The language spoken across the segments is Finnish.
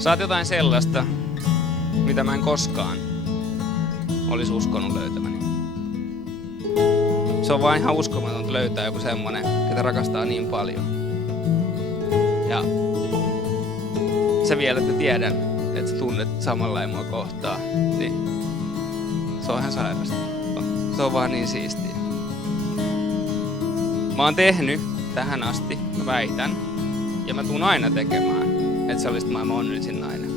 Sä oot jotain sellaista, mitä mä en koskaan olisi uskonut löytäväni. Se on vaan ihan uskomatonta löytää joku semmonen, ketä rakastaa niin paljon. Ja sä vielä, että tiedän, että sä tunnet samalla mua kohtaa, niin se on ihan sairasta. Se on vaan niin siistiä. Mä oon tehnyt tähän asti, mä väitän, ja mä tuun aina tekemään, että sä olisit maailman onnellisin nainen.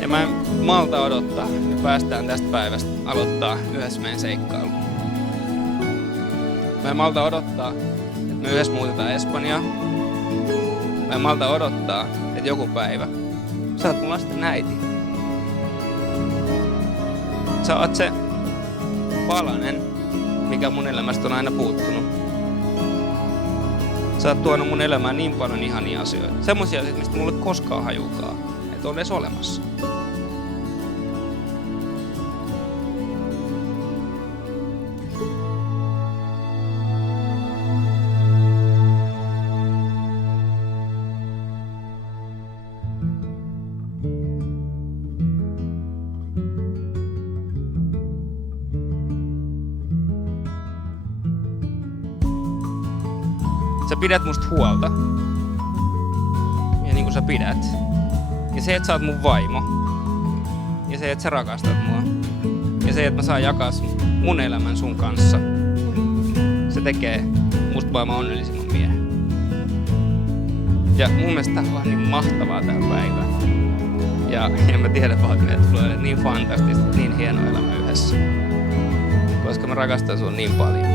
Ja mä en malta odottaa, me päästään tästä päivästä aloittaa yhdessä meidän seikkailu. Mä en malta odottaa, että me yhdessä muutetaan Espanjaan. Mä en malta odottaa, että joku päivä sä oot mun lasten äiti. Sä oot se palanen, mikä mun elämästä on aina puuttunut. Sä oot tuonut mun elämään niin paljon ihania asioita. Semmoisia asioita, mistä mulla ei koskaan hajukaan, että on edes olemassa. Sä pidät musta huolta. Ja niin kuin sä pidät. Ja se, että sä oot mun vaimo. Ja se, että sä rakastat mua. Ja se, että mä saan jakaa mun elämän sun kanssa. Se tekee musta maailman onnellisimman miehen. Ja mun mielestä tää on vaan niin mahtavaa tää päivä. Ja mä tiedän vaan, että meillä tulee niin fantastista, niin hieno elämä yhdessä. Koska mä rakastan sua niin paljon.